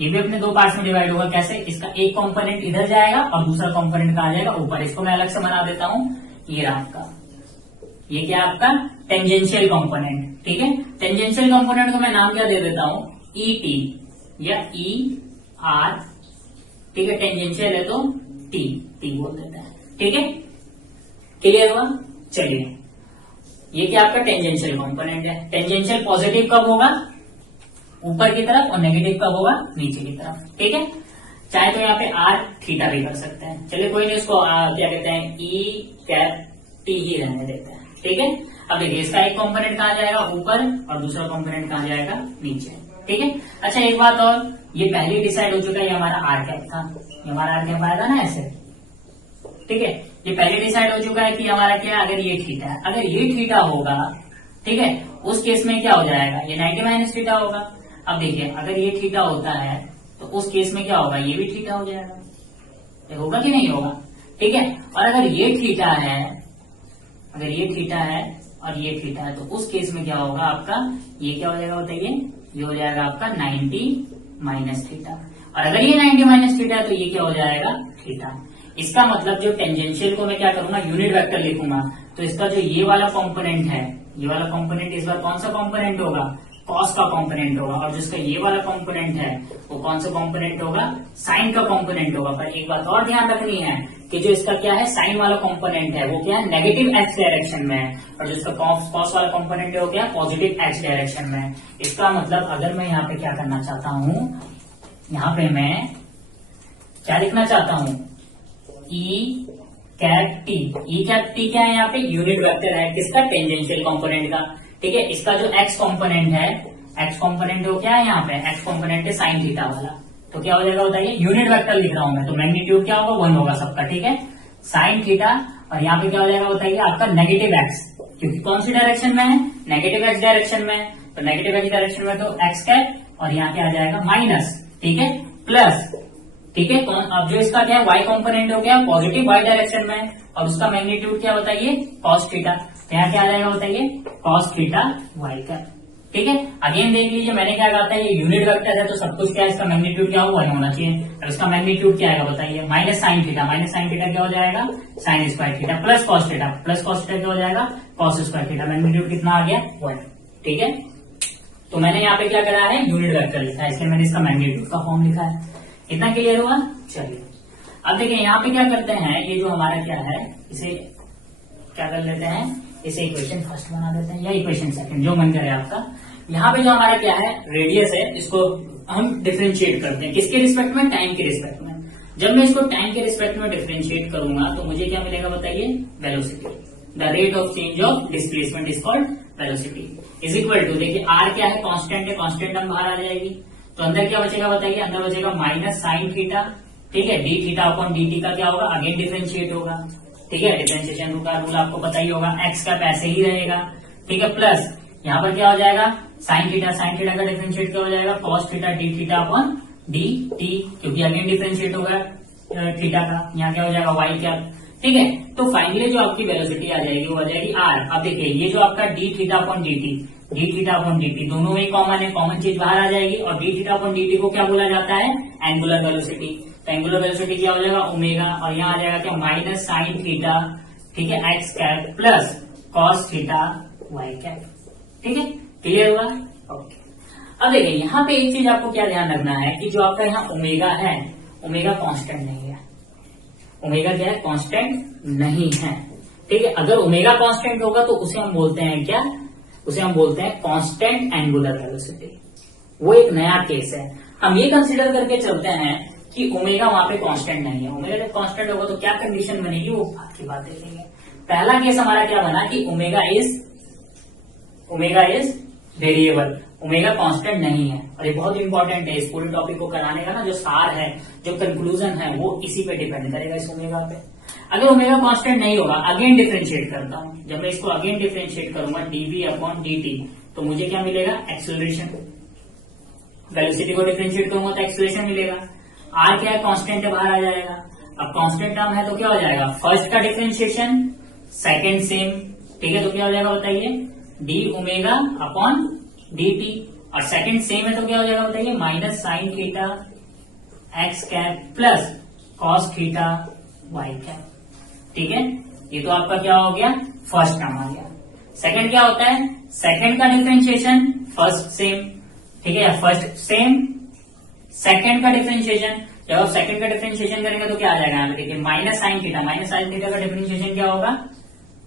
ये भी अपने दो पार्ट्स में डिवाइड होगा। कैसे, इसका एक कंपोनेंट इधर जाएगा और दूसरा कंपोनेंट कहाँ जाएगा, ऊपर। इसको मैं अलग से बना देता हूं, ये रहा आपका, ये क्या आपका टेंजेंशियल कंपोनेंट, ठीक है। टेंजेंशियल कंपोनेंट को मैं नाम क्या दे देता हूं, ई टी या ई आर, ठीक है। टेंजेंशियल है तो टी बोल देता है, ठीक है। क्लियर हुआ, चलिए ये क्या आपका टेंजेंशियल कंपोनेंट है। टेंजेंशियल पॉजिटिव कब होगा, ऊपर की तरफ, और नेगेटिव कब होगा, नीचे की तरफ, ठीक है। चाहे तो यहाँ पे आर थीटा भी कर सकते हैं, चलिए कोई नहीं, उसको क्या कहते हैं, ई कैप टी ही रहने देते हैं, ठीक है। अब देखिए इसका एक कंपोनेंट कहाँ जाएगा, ऊपर, और दूसरा कंपोनेंट कहाँ जाएगा, नीचे, ठीक है। अच्छा एक बात और, ये पहले डिसाइड हो चुका है, ये हमारा आर कैप था, ये हमारा आर कैप आएगा ना ऐसे, ठीक है। ये पहले डिसाइड हो चुका है कि हमारा क्या, अगर ये थीटा है, अगर ये थीटा होगा, ठीक है, उस केस में क्या हो जाएगा, ये 90 माइनस थीटा होगा। अब देखिए अगर ये थीटा होता है तो उस केस में क्या होगा, ये भी थीटा हो जाएगा, ये होगा कि नहीं होगा, ठीक है। और अगर ये थीटा है, अगर ये थीटा है और ये थीटा है, तो उस केस में क्या होगा आपका, ये क्या हो जाएगा बताइए, ये हो जाएगा आपका 90 माइनस थीटा। और अगर ये 90 माइनस थीटा है तो ये क्या हो जाएगा, थीटा। इसका मतलब जो टेंजेंशियल को मैं क्या करूंगा, यूनिट वेक्टर लिखूंगा, तो इसका जो ये वाला कंपोनेंट है, ये वाला कंपोनेंट इस बार कौन सा कंपोनेंट होगा, कॉस का कंपोनेंट होगा, और जिसका ये वाला कंपोनेंट है वो कौन सा कंपोनेंट होगा, साइन का कंपोनेंट होगा। पर एक बात और ध्यान रखनी है कि जो इसका क्या है, साइन वाला कंपोनेंट है वो क्या है, नेगेटिव एक्स डायरेक्शन में है, और जो इसका कॉस वाला कंपोनेंट है वो क्या है, पॉजिटिव एक्स डायरेक्शन में है। इसका मतलब अगर मैं यहाँ पे क्या करना चाहता हूँ, यहाँ पे मैं क्या लिखना चाहता हूँ, ई कैप टी क्या है, यहाँ पे यूनिट वेक्टर है, किसका, टेंजेंशियल कंपोनेंट का, ठीक है। इसका जो एक्स कंपोनेंट है, एक्स कंपोनेंट वो क्या है, यहाँ पे एक्स कंपोनेंट है साइन थीटा वाला, तो क्या हो जाएगा बताइए, यूनिट वेक्टर लिख रहा हूं मैं, तो मैग्नीट्यूड क्या होगा, 1 होगा सबका, ठीक है, साइन थीटा। और यहाँ पे क्या हो जाएगा बताइए, आपका नेगेटिव एक्स, क्योंकि कौन सी डायरेक्शन में है, नेगेटिव एक्स डायरेक्शन में, तो नेगेटिव एक्स डायरेक्शन में तो एक्स कैप, और यहाँ पे आ जाएगा माइनस, ठीक है, प्लस, ठीक है। अब जो इसका क्या है, वाई कंपोनेंट हो गया, पॉजिटिव वाई डायरेक्शन में, और उसका मैग्नीट्यूड क्या बताइए, कॉस थीटा, तो यहाँ क्या आ जाएगा बताइए, कॉस थीटा वाई का, ठीक है। अगेन देख लीजिए मैंने क्या कहा था, ये यूनिट वेक्टर है तो सब कुछ क्या है, इसका मैग्नीट्यूड क्या होगा, 1 होना चाहिए, और इसका मैग्नीट्यूड क्या आएगा बताइए, माइनस साइन थीटा क्या हो जाएगा, sine square theta, plus cos theta क्या हो जाएगा, कॉस स्क्वायर थीटा, मैग्नीट्यूड कितना आ गया, 1, ठीक है। तो मैंने यहाँ पे क्या करा है, यूनिट वेक्टर लिखा है, इसलिए मैंने इसका मैग्नीट्यूड का फॉर्म लिखा है। इतना क्लियर हुआ, चलिए अब देखिए यहाँ पे क्या करते हैं, ये जो हमारा क्या है, इसे क्या कर लेते हैं, इसे इक्वेशन फर्स्ट बना देते हैं या इक्वेशन सेकंड, जो मन करे आपका। यहाँ पे जो हमारा क्या है, रेडियस है, इसको हम डिफरेंशिएट करते हैं, किसके रिस्पेक्ट में, टाइम के रिस्पेक्ट में। जब मैं इसको टाइम के रिस्पेक्ट में डिफरेंशिएट करूंगा तो मुझे क्या मिलेगा बताइए, velocity, the rate of change of displacement is called velocity, is equal to, देखिए आर क्या है, कांस्टेंट है, कांस्टेंट हम बाहर आ जाएगी, तो अंदर क्या बचेगा बताइए, अंदर बचेगा माइनस साइन थीटा, ठीक है, D theta upon D T का क्या होगा, अगेन डिफरेंशिएट होगा, ठीक है, डिफरेंशिएशन का रूल आपको पता ही होगा, एक्स का पैसे ही रहेगा, ठीक है, प्लस यहाँ पर क्या हो जाएगा, साइन थीटा का डिफरेंशिएट क्या हो जाएगा, cos theta D theta upon D T, क्योंकि अगेन डिफरेंशिएट होगा थीटा का, यहाँ क्या हो जाएगा वाई क्या, ठीक है। तो फाइनली जो आपकी वेलोसिटी आ जाएगी वो आ जाएगी आर। अब देखिए ये जो आपका D theta upon D T दोनों में कॉमन है, कॉमन चीज बाहर आ जाएगी, और d theta upon D T को क्या बोला जाता है, एंगुलर वेलोसिटी, तो एंगुलर वेलोसिटी क्या हो जाएगा, ओमेगा, और यहाँ आ जाएगा क्या, माइनस साइन थीटा, ठीक है, X cap plus cos theta Y cap, ठीक है, क्लियर हुआ, ओके। अब देखिए यहाँ पे एक चीज आपको क्या ध्यान रखना है कि जो आपका यहाँ ओमेगा है, ओमेगा कांस्टेंट नहीं है। ओमेगा क्या है? कांस्टेंट नहीं है। ठीक है, अगर ओमेगा कांस्टेंट होगा तो उसे हम बोलते हैं क्या? उसे हम बोलते हैं कांस्टेंट एंगुलर वेलोसिटी। वो एक नया केस है। हम ये कंसीडर करके चलते हैं कि ओमेगा वहां पे कांस्टेंट नहीं है। ओमेगा जब कांस्टेंट होगा तो क्या कंडीशन बनेगी, वो बात की बात देखेंगे। पहला केस हमारा क्या बना कि omega is variable, omega constant नहीं है। और ये बहुत इंपॉर्टेंट है, इस पूरे टॉपिक को कराने का ना जो सार है, जो कंक्लूजन है, वो इसी पे डिपेंड करेगा, इस ओमेगा पे। अगर ओमेगा कांस्टेंट नहीं होगा, अगेन डिफरेंशिएट करता हूं, जब मैं इसको अगेन डिफरेंशिएट करूंगा dv अपॉन dt, तो मुझे क्या मिलेगा? एक्सेलरेशन। वेलोसिटी को डिफरेंशिएट करूंगा तो एक्सेलरेशन मिलेगा। आर क्या है? कांस्टेंट है, बाहर आ जाएगा। अब कांस्टेंट टर्म है तो क्या हो जाएगा? फर्स्ट का डिफरेंशिएशन, सेकंड सेम। ठीक है, तो क्या हो जाएगा बताइए? डी ओमेगा अपॉन dt, और सेकंड सेम है तो क्या हो जाएगा बताइए? Minus sine theta x cap plus cos theta Y cap. ठीक है, ये तो आपका क्या हो गया? फर्स्ट टर्म आ गया। सेकंड क्या होता है? सेकंड का डिफरेंशिएशन, फर्स्ट सेम। ठीक है, फर्स्ट सेम, सेकंड का डिफरेंशिएशन। जब आप सेकंड का डिफरेंशिएशन करेंगे तो क्या आ जाएगा? यहाँ पे देखिए minus sine theta, minus sine theta का डिफरेंशिएशन क्या होगा?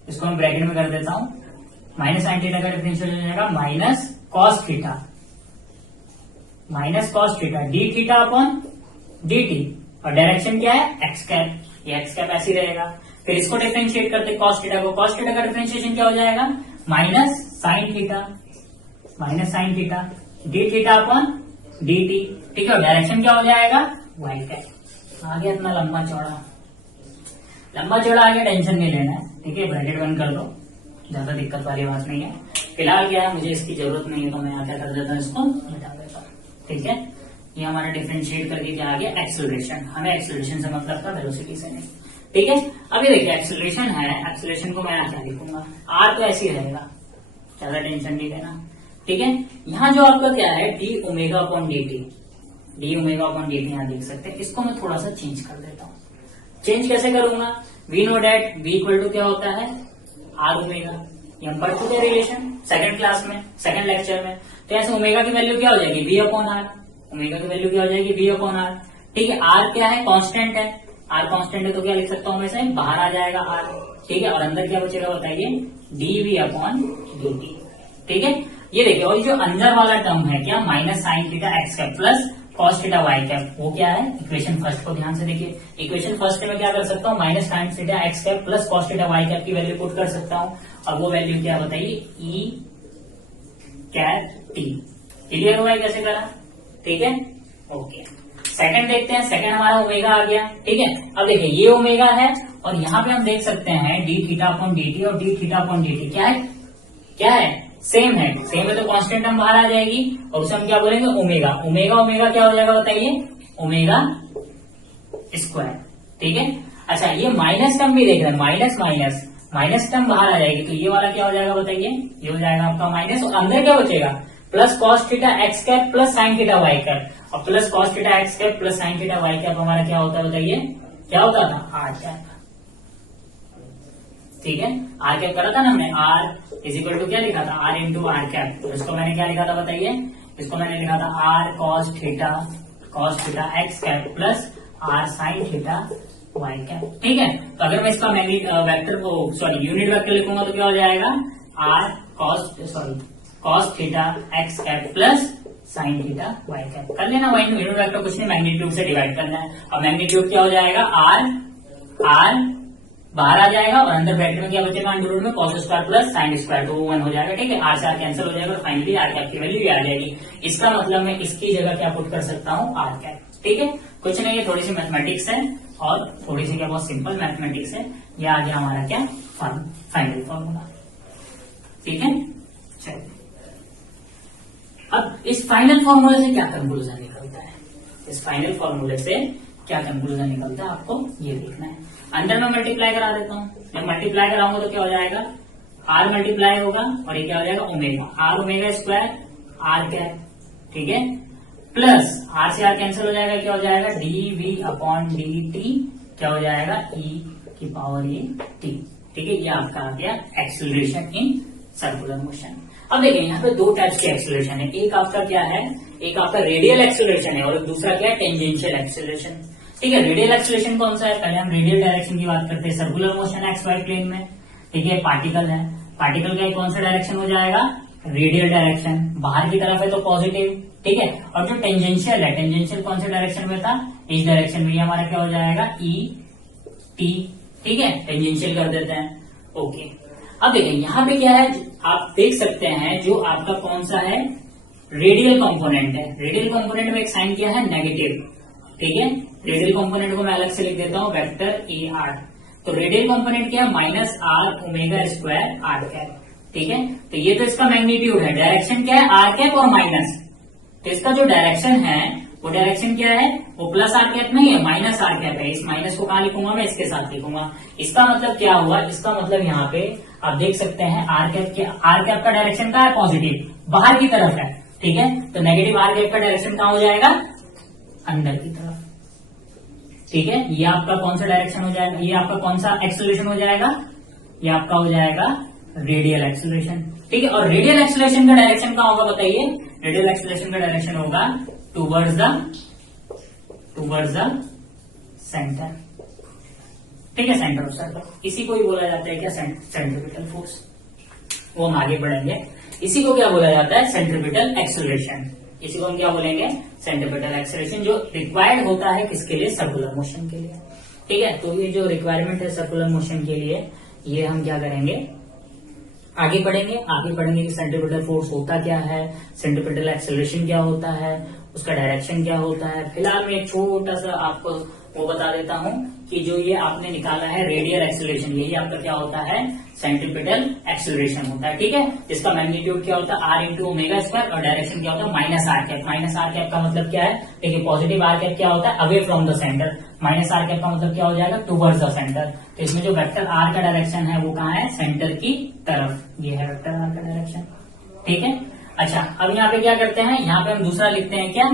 इसको मैं ब्रैकेट में कर देता हूं। माइनस साइन थीटा का डिफरेंशिएशन हो जाएगा minus cos theta, minus cos theta D theta upon D T, और डायरेक्शन क्या है? X cap. ये एक्स कैप ऐसी रहेगा। फिर इसको डिफरेंशिएट करते कॉस थीटा को, कॉस थीटा का डिफरेंशिएशन क्या हो जाएगा? Minus sine theta, minus sine theta D theta upon D T. ठीक है, और डायरेक्शन क्या हो जाएगा? Y cap. आ गया इतना लंबा चौड़ा, लंबा चौड़ा आ गया, टेंशन नहीं लेना है। ठीक है, ब्रैकेट बंद कर दो, ज्यादा दिक्कत वाली बात नहीं है। फिलहाल क्या है, मुझे इसकी जरूरत नहीं है तो मैं यहाँ क्या कर देता हूँ, इसको मिटा देता हूँ। ठीक है, ये हमारा डिफरेंशिएट करके क्या आ गया? एक्सेलरेशन। हमें एक्सेलरेशन से मतलब था, वेलोसिटी से नहीं। ठीक है, अभी देखिए एक्सेलरेशन है, एक्सेलरेशन को मैं क्या लिखूंगा? आर तो ऐसे ही रहेगा, ज्यादा टेंशन नहीं लेना। ठीक है, यहाँ जो आपका क्या है? D omega upon D T, D omega upon D T यहाँ देख सकते हैं। इसको मैं थोड़ा सा चेंज कर देता हूँ। चेंज कैसे करूंगा? We know that V equal to क्या होता है? R omega. ये हम पढ़ चुके रिलेशन सेकंड क्लास में, सेकंड लेक्चर में। तो ऐसे ओमेगा की वैल्यू क्या हो जाएगी? V upon R. ओमेगा की वैल्यू क्या हो जाएगी? V upon R. ठीक है, आर क्या है? कांस्टेंट है। आर कांस्टेंट है तो क्या लिख सकता हूं मैं से? बाहर आ जाएगा आर। ठीक है, और अंदर क्या बचेगा बताइए? D V upon D T. ठीक है, ये देखिए, और जो अंदर वाला टर्म है क्या? Minus sine theta x cap plus cos theta Y cap, वो क्या है? इक्वेशन फर्स्ट को ध्यान से देखिए। इक्वेशन फर्स्ट में क्या कर सकता हूँ? Minus sine theta x cap plus cos theta Y cap की वैल्यू पुट कर सकता हूँ, और वो वैल्यू क्या बताइए? ई कैप टी। क्लियर हुआ है कैसे करा? ठीक है, ओके। सेकंड देखते हैं। सेकंड हमारा ओमेगा आ गया। ठीक है, अब देखिए ये ओमेगा है, और यहाँ पे हम देख सकते हैं d theta upon D T, और d theta upon D T क्या है? क्या है? सेम है। सेम है तो कांस्टेंट हम बाहर आ जाएगी, और उसे हम क्या बोलेंगे? ओमेगा। ओमेगा ओमेगा क्या हो जाएगा बताइए? Omega square. ठीक है, अच्छा ये माइनस टर्म भी देख रहे हैं, माइनस माइनस माइनस टर्म बाहर आ जाएगी, तो ये वाला क्या हो जाएगा बताइए? ये हो जाएगा आपका माइनस, और अंदर क्या बचेगा? Plus cos theta x cap plus sine theta Y cap, और plus cos theta x cap plus sine theta Y cap हमारा क्या होता है बताइए? क्या होता था? R cap. ठीक है, आर कैप करा था ना हमने। आर इज इक्वल टू क्या लिखा था? R into R cap. तो इसको मैंने क्या लिखा था बताइए? इसको मैंने लिखा था R cos theta x cap plus R sine theta Y cap. ठीक है, तो अगर मैं इसका वेक्टर को यूनिट वेक्टर लिखूंगा तो क्या हो जाएगा? R cos theta x cap plus sine theta Y cap. कर लेना, वाई यूनिट वेक्टर कुछ नहीं, मैग्नीट्यूड से डिवाइड करना है, और मैग्नीट्यूड क्या हो जाएगा? आर बाहर आ जाएगा, और अंदर ब्रैकेट में क्या बचेगा? अंडर रूट में cos square plus sine square, तो वो 1 हो जाएगा। ठीक है, आर से आर कैंसिल हो जाएगा, और फाइनली आर कैप की वैल्यू भी आ जाएगी। इसका मतलब मैं इसकी जगह क्या पुट कर सकता हूँ? R cap. ठीक है, कुछ नहीं, ये थोड़ी सी मैथमेटिक्स है, और थोड़ी सी क्या बहुत सिंपल मैथमेटिक्स है। ये आ गया हमारा क्या? Final formula. ठीक है, चलिए अब इस फाइनल फॉर्मूले से क्या कंक्लूजन निकलता है? इस फाइनल फॉर्मूले से क्या कंक्लूजन निकलता है आपको ये देखना है। अंदर में मल्टीप्लाई करा देता हूँ। जब मल्टीप्लाई कराऊंगा तो क्या हो जाएगा? आर मल्टीप्लाई होगा, और ये क्या हो जाएगा? Omega. R omega square R cap. ठीक है, प्लस आर से आर कैंसिल हो जाएगा, क्या हो जाएगा? D V upon D T क्या हो जाएगा? ई की पावर ए टी। ठीक है, ये आपका आ गया एक्सेलरेशन इन सर्कुलर मोशन। अब देखिए यहाँ पे दो टाइप्स के एक्सेलरेशन है, एक आपका क्या है, एक आपका रेडियल एक्सेलरेशन है और दूसरा क्या है, टेंजेंशियल एक्सेलरेशन। ठीक है, रेडियल एक्सेलरेशन कौन सा है, पहले हम रेडियल डायरेक्शन की बात करते हैं। Circular motion X Y plane में, ठीक है, पार्टिकल है, पार्टिकल का कौन सा डायरेक्शन हो जाएगा, रेडियल डायरेक्शन, बाहर की तरफ है तो पॉजिटिव। ठीक है, और जो टेंजेंशियल है, टेंजेंशियल कौन से डायरेक्शन में था, इस डायरेक्शन में, हमारा क्या हो जाएगा, ई टी। ठीक है, टेंजेंशियल कर देते हैं। ओके, अब देखिए यहाँ पे क्या है, आप देख सकते हैं जो आपका कौन सा है, रेडियल कंपोनेंट है। रेडियल कंपोनेंट में एक साइन क्या है, नेगेटिव। ठीक है, रेडियल कंपोनेंट को मैं अलग से लिख देता हूं, वेक्टर ए आर। तो रेडियल कंपोनेंट क्या है, minus R omega square R cap. ठीक है, तो ये तो इसका मैग्नीट्यूड है, डायरेक्शन क्या है, आर कैप और माइनस। तो इसका जो डायरेक्शन है वो डायरेक्शन क्या है, वो प्लस आर कैप नहीं है, माइनस आर कैप है। इस माइनस को कहां लिखूंगा, मैं इसके साथ लिखूंगा। इसका मतलब क्या हुआ, इसका मतलब यहाँ पे आप देख सकते हैं आर कैप का डायरेक्शन क्या है, पॉजिटिव, बाहर की तरफ है। ठीक है, तो नेगेटिव आर कैप का डायरेक्शन कहां हो जाएगा, अंदर की तरफ। ठीक है, ये आपका कौन सा डायरेक्शन हो जाएगा, ये आपका कौन सा एक्सेलरेशन हो जाएगा, ये आपका हो जाएगा रेडियल एक्सेलरेशन। ठीक है, और रेडियल एक्सेलरेशन का डायरेक्शन कहां होगा बताइए, रेडियल एक्सेलरेशन का डायरेक्शन होगा टूवर्ड्स द सेंटर। ठीक है, सेंटर ऑफ सर्कल, इसी को ही बोला जाता है क्या, सेंट्रीपिटल फोर्स। वो हम आगे बढ़ेंगे। इसी को क्या बोला जाता है, सेंट्रीपिटल एक्सेलरेशन। इसी को हम क्या बोलेंगे, सेंट्रीपिटल एक्सेलरेशन, जो रिक्वायर्ड होता है किसके लिए, सर्कुलर मोशन के लिए। ठीक है, तो ये जो रिक्वायरमेंट है सर्कुलर मोशन के लिए, ये हम क्या करेंगे, आगे बढ़ेंगे कि सेंट्रीपिटल फोर्स होता क्या है, सेंट्रीपिटल एक्सेलरेशन क्या होता है, उसका डायरेक्शन क्या होता है। फिलहाल मैं एक छोटा सा आपको वो बता देता हूं कि जो ये आपने निकाला है रेडियल एक्सेलरेशन, यही आपका क्या होता है, सेंट्रीपिटल एक्सेलरेशन होता है। ठीक है, इसका मैग्नीट्यूड क्या होता है, आर इंटू ओमेगा स्क्वायर, और डायरेक्शन क्या होता है, minus R cap. Minus R cap का मतलब क्या है, देखिए पॉजिटिव आर कैप क्या होता है, away from the centre, minus R cap का मतलब क्या हो जाएगा, टूवर्ड्स द सेंटर। तो इसमें जो वेक्टर आर का डायरेक्शन है वो कहाँ है, सेंटर की तरफ, ये है वेक्टर आर का डायरेक्शन। ठीक है, अच्छा, अब यहाँ पे क्या करते हैं, यहाँ पे हम दूसरा लिखते हैं क्या,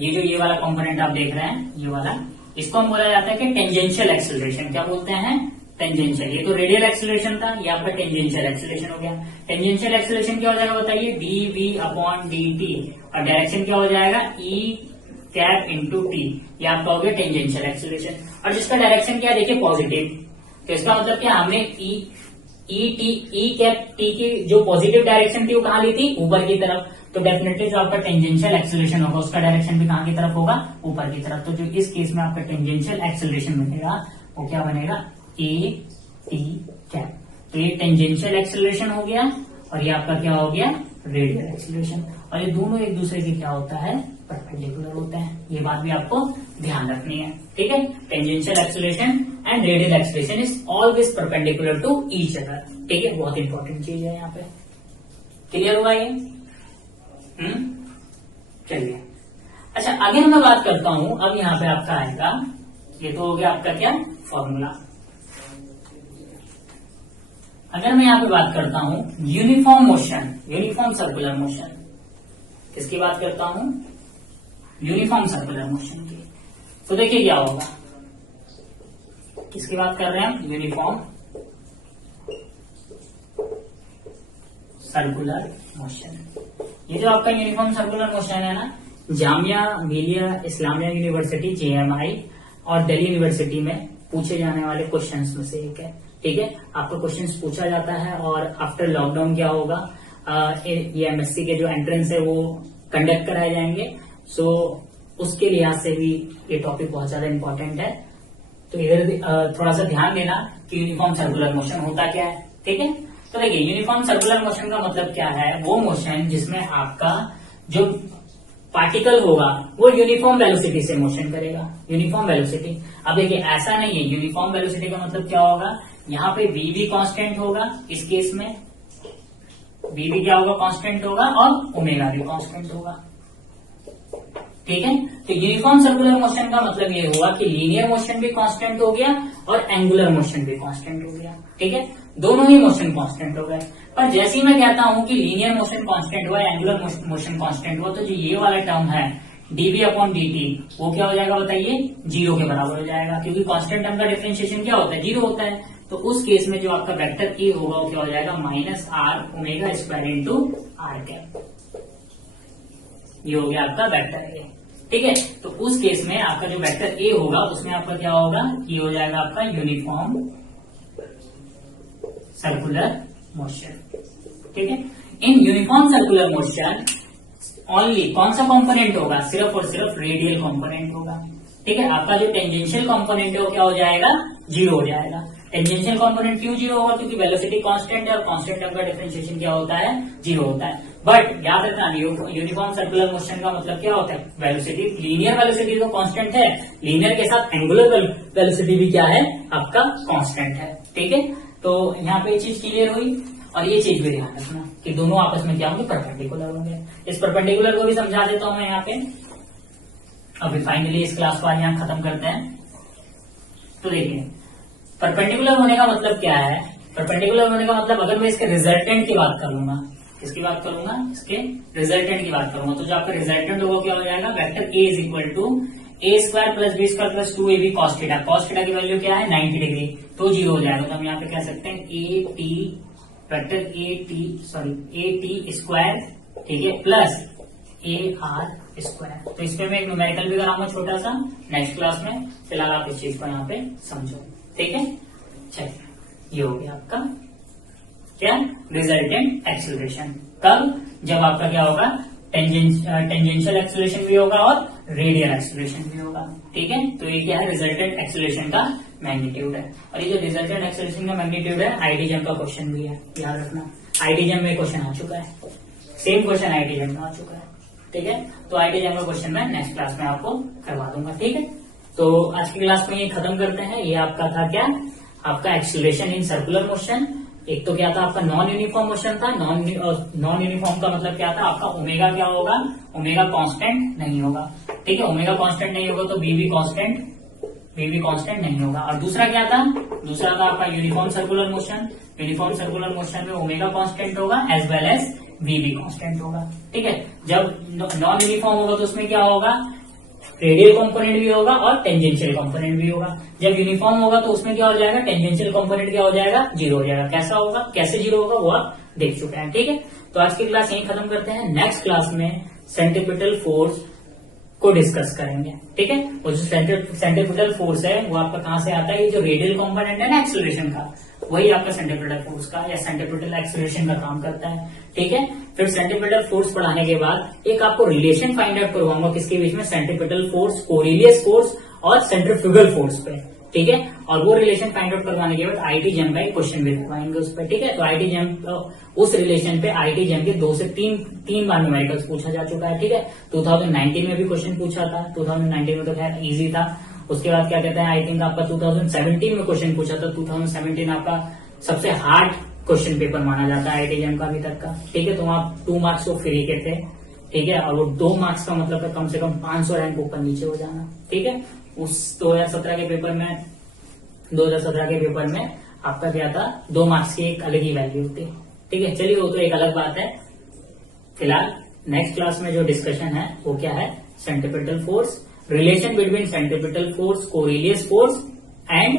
ये वाला कंपोनेंट आप देख रहे हैं, ये वाला, इसको हम बोला जाता है कि टेंजेंशियल एक्सेलरेशन। क्या बोलते हैं, टेंजेंशियल। ये तो रेडियल एक्सेलरेशन था, ये आपका टेंजेंशियल एक्सेलरेशन हो गया। टेंजेंशियल एक्सेलरेशन क्या हो जाएगा बताइए, D V upon D T, और डायरेक्शन क्या हो जाएगा, ई कैप इंटू टी। ये आपका हो गया टेंजेंशियल एक्सेलरेशन। और जिसका डायरेक्शन क्या है, देखिए पॉजिटिव, तो इसका मतलब क्या, हमने ई कैप टी की जो पॉजिटिव डायरेक्शन थी वो कहाँ ली थी, ऊपर की तरफ। तो डेफिनेटली जो आपका टेंजेंशियल एक्सेलरेशन होगा उसका डायरेक्शन भी कहाँ की तरफ होगा, ऊपर की तरफ। तो जो इस केस में आपका टेंजेंशियल एक्सेलरेशन बनेगा वो क्या बनेगा, ए टी कैप। तो ये टेंजेंशियल एक्सेलरेशन हो गया और ये आपका क्या हो गया, रेडियल एक्सेलरेशन। और ये दोनों एक दूसरे के क्या होता है, परपेंडिकुलर होते हैं। ये बात भी आपको ध्यान रखनी है। ठीक है, tangential acceleration and radial acceleration is always perpendicular to each other. ठीक है, बहुत इंपॉर्टेंट चीज है यहाँ पे। क्लियर हुआ ये? चलिए, अच्छा अगर मैं बात करता हूं, अब यहाँ पे आपका आएगा, ये तो हो गया आपका क्या, फॉर्मूला। अगर मैं यहाँ पे बात करता हूं uniform motion, uniform circular motion, किसकी बात करता हूं, यूनिफॉर्म सर्कुलर मोशन की, तो देखिए क्या होगा, किसकी बात कर रहे हैं हम, यूनिफॉर्म सर्कुलर मोशन। ये जो आपका यूनिफॉर्म सर्कुलर मोशन है ना, जामिया मिलिया इस्लामिया यूनिवर्सिटी JMI और दिल्ली यूनिवर्सिटी में पूछे जाने वाले क्वेश्चंस में से एक है। ठीक है, आपको क्वेश्चंस पूछा जाता है और आफ्टर लॉकडाउन क्या होगा, ये MSc के जो एंट्रेंस है वो कंडक्ट कराए जाएंगे। सो उसके लिहाज से भी ये टॉपिक बहुत ज्यादा इंपॉर्टेंट है। तो इधर थोड़ा सा ध्यान देना कि यूनिफॉर्म सर्कुलर मोशन होता क्या है। ठीक है, तो देखिए यूनिफॉर्म सर्कुलर मोशन का मतलब क्या है, वो मोशन जिसमें आपका जो पार्टिकल होगा वो यूनिफॉर्म वेलोसिटी से मोशन करेगा, यूनिफॉर्म वेलोसिटी। अब देखिए ऐसा नहीं है, यूनिफॉर्म वेलोसिटी का मतलब क्या होगा, यहाँ पे v भी कांस्टेंट होगा, इस केस में v भी क्या होगा, कांस्टेंट होगा, और ओमेगा भी कांस्टेंट होगा। ठीक है, तो यूनिफॉर्म सर्कुलर मोशन का मतलब ये हुआ कि लीनियर मोशन भी कांस्टेंट हो गया और एंगुलर मोशन भी कांस्टेंट हो गया। ठीक है, दोनों ही मोशन कांस्टेंट हो गए। पर जैसे ही मैं कहता हूं कि लीनियर मोशन कांस्टेंट हुआ, एंगुलर मोशन कांस्टेंट हुआ, तो जो ये वाला टर्म है dv अपॉन dt वो क्या हो जाएगा बताइए, जीरो के बराबर हो जाएगा, क्योंकि कांस्टेंट टर्म का डिफरेंशिएशन क्या होता है, जीरो होता है। तो उस केस में जो आपका वेक्टर ए होगा वो क्या हो जाएगा, minus R omega square into R cap. ये हो गया आपका वेक्टर ए। ठीक है, तो उस केस में आपका जो वेक्टर ए होगा उसमें आपका क्या होगा, ये हो जाएगा आपका यूनिफॉर्म सर्कुलर मोशन। ठीक है, in uniform circular motion only कौन सा कंपोनेंट होगा, सिर्फ और सिर्फ रेडियल कंपोनेंट होगा। ठीक है, आपका जो टेंजेंशियल कंपोनेंट है वो क्या हो जाएगा, जीरो हो जाएगा। टेंजेंशियल कंपोनेंट क्यों जीरो होगा, क्योंकि वेलोसिटी कांस्टेंट है और कांस्टेंट टर्म का डिफरेंशिएशन क्या होता है, जीरो होता है। बट याद रखना यूनिफॉर्म सर्कुलर मोशन का मतलब क्या होता है, वेलोसिटी, लीनियर वेलोसिटी तो कांस्टेंट है, लीनियर के साथ एंगुलर वेलोसिटी भी क्या है, आपका कांस्टेंट है। ठीक है, तो यहाँ पे चीज क्लियर हुई। और ये चीज भी ध्यान रखना कि दोनों आपस में क्या होंगे, परपेंडिकुलर होंगे। इस परपेंडिकुलर को भी समझा देता हूं मैं यहाँ पे। अभी फाइनली इस क्लास को आज यहाँ खत्म करते हैं। तो देखिए, परपेंडिकुलर होने का मतलब क्या है, परपेंडिकुलर होने का मतलब अगर मैं इसके रिजल्टेंट की बात करूंगा, किसकी बात करूंगा, इसके रिजल्टेंट की बात करूंगा, तो जो आपका रिजल्टेंट होगा क्या हो जाएगा, vector A is equal to A square plus B square plus 2ab cos theta. Cos theta की वैल्यू क्या है, 90 डिग्री, तो जीरो हो जाएगा। तो हम यहाँ पे कह सकते हैं A T vector A T square, ठीक है, प्लस ए आर स्क्वायर। तो इसमें मैं एक न्यूमेरिकल भी कराऊंगा छोटा सा नेक्स्ट क्लास में। फिलहाल आप इस चीज को यहाँ पे समझो। ठीक है, चलिए, ये हो गया आपका क्या, रिजल्टेंट एक्सीलरेशन। कब, जब आपका क्या होगा, टेंजेंशियल एक्सीलरेशन भी होगा और रेडियल एक्सीलरेशन भी होगा। ठीक है, तो ये क्या है, रिजल्टेंट एक्सीलरेशन का मैग्नीट्यूड है। और ये जो रिजल्टेंट एक्सीलरेशन का मैग्नीट्यूड है, आईटीजेम का क्वेश्चन भी है, याद रखना। आईटीजेम में क्वेश्चन आ चुका है, सेम क्वेश्चन आईटीजेम में आ चुका है। ठीक है, तो आईटीजेम का क्वेश्चन मैं नेक्स्ट क्लास में आपको करवा दूंगा। ठीक है, तो आज की क्लास में ये खत्म करते हैं। ये आपका था क्या, आपका एक्सीलरेशन इन सर्कुलर मोशन। एक तो क्या था आपका नॉन यूनिफॉर्म मोशन था। नॉन यूनिफॉर्म का मतलब क्या था, आपका ओमेगा क्या होगा, ओमेगा कांस्टेंट नहीं होगा। ठीक है, ओमेगा कांस्टेंट नहीं होगा तो बी भी कांस्टेंट नहीं होगा। और दूसरा क्या था, दूसरा था आपका uniform circular motion. Uniform circular motion में ओमेगा कांस्टेंट होगा एज वेल एज वी भी कांस्टेंट होगा। ठीक है, जब नॉन यूनिफॉर्म होगा तो उसमें क्या होगा, रेडियल कंपोनेंट भी होगा और टेंजेंशियल कंपोनेंट भी होगा। जब यूनिफॉर्म होगा तो उसमें क्या हो जाएगा, टेंजेंशियल कंपोनेंट क्या हो जाएगा, जीरो हो जाएगा। कैसा होगा, कैसे जीरो होगा वो आप देख चुके हैं। ठीक है, तो आज की क्लास यहीं खत्म करते हैं। नेक्स्ट क्लास में सेंट्रीपिटल फोर्स को डिस्कस करेंगे। ठीक है, वो जो सेंट्रीपिटल फोर्स है वो आपका कहां से आता है, ये जो रेडियल कंपोनेंट है ना एक्सीलरेशन का, वही आपका सेंट्रीपिटल फोर्स का या सेंट्रीपिटल एक्सीलरेशन का काम करता है। ठीक है, फिर सेंट्रीपिटल फोर्स पढ़ाने के बाद एक आपको रिलेशन फाइंड आउट करवाऊंगा किसके बीच में, सेंट्रीपिटल फोर्स, कोरिलियस फोर्स और सेंट्रीफ्यूगल फोर्स पे। ठीक है, और वो रिलेशन फाइंड आउट करवाने के बाद आईटीजेम का एक क्वेश्चन भी करवाएंगे उस पर। ठीक है, तो आईटीजेम उस रिलेशन पे आईटीजेम के 2 से 3 बार न्यूमेरिकल्स पूछा जा चुका है। ठीक है, 2019 में भी क्वेश्चन पूछा था, 2019 में तो खैर इजी था। उसके बाद क्या कहते हैं, आई थिंक आपका 2017 में क्वेश्चन पूछा था। 2017 आपका सबसे हार्ड क्वेश्चन पेपर माना जाता है आईटीजेम का अभी तक का। ठीक है, तो वहाँ 2 मार्क्स तो फ्री के थे। ठीक है, और वो 2 मार्क्स का मतलब है कम से कम 500 रैंक ऊपर नीचे हो जाना। ठीक है, उस 2017 के पेपर में आपका क्या था, 2 मार्क्स की एक अलग ही वैल्यू होती है। ठीक है, चलिए वो तो एक अलग बात है। फिलहाल नेक्स्ट क्लास में जो डिस्कशन है वो क्या है, centripetal force, relation between centripetal force, Coriolis force and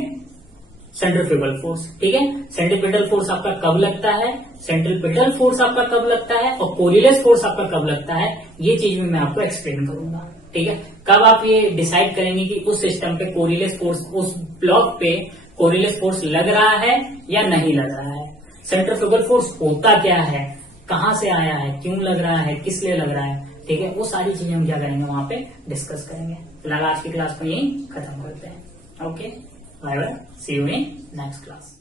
centrifugal force. ठीक है, सेंट्रीपिटल फोर्स आपका कब लगता है, सेंट्रीपिटल फोर्स आपका कब लगता है और कोरिलियस फोर्स आपका कब लगता है, ये चीज भी मैं आपको एक्सप्लेन करूंगा। ठीक है, कब आप ये डिसाइड करेंगे कि उस सिस्टम पे कोरिलियस फोर्स, उस ब्लॉक पे कोरिलियस फोर्स लग रहा है या नहीं लग रहा है, सेंट्रीफ्यूगल फोर्स होता क्या है, कहां से आया है, क्यों लग रहा है, किस लिए लग रहा है। ठीक है, वो सारी चीजें हम क्या करेंगे वहां पे डिस्कस करेंगे। फिलहाल आज की क्लास को यही खत्म करते हैं। Okay, bye bye, see you in next class.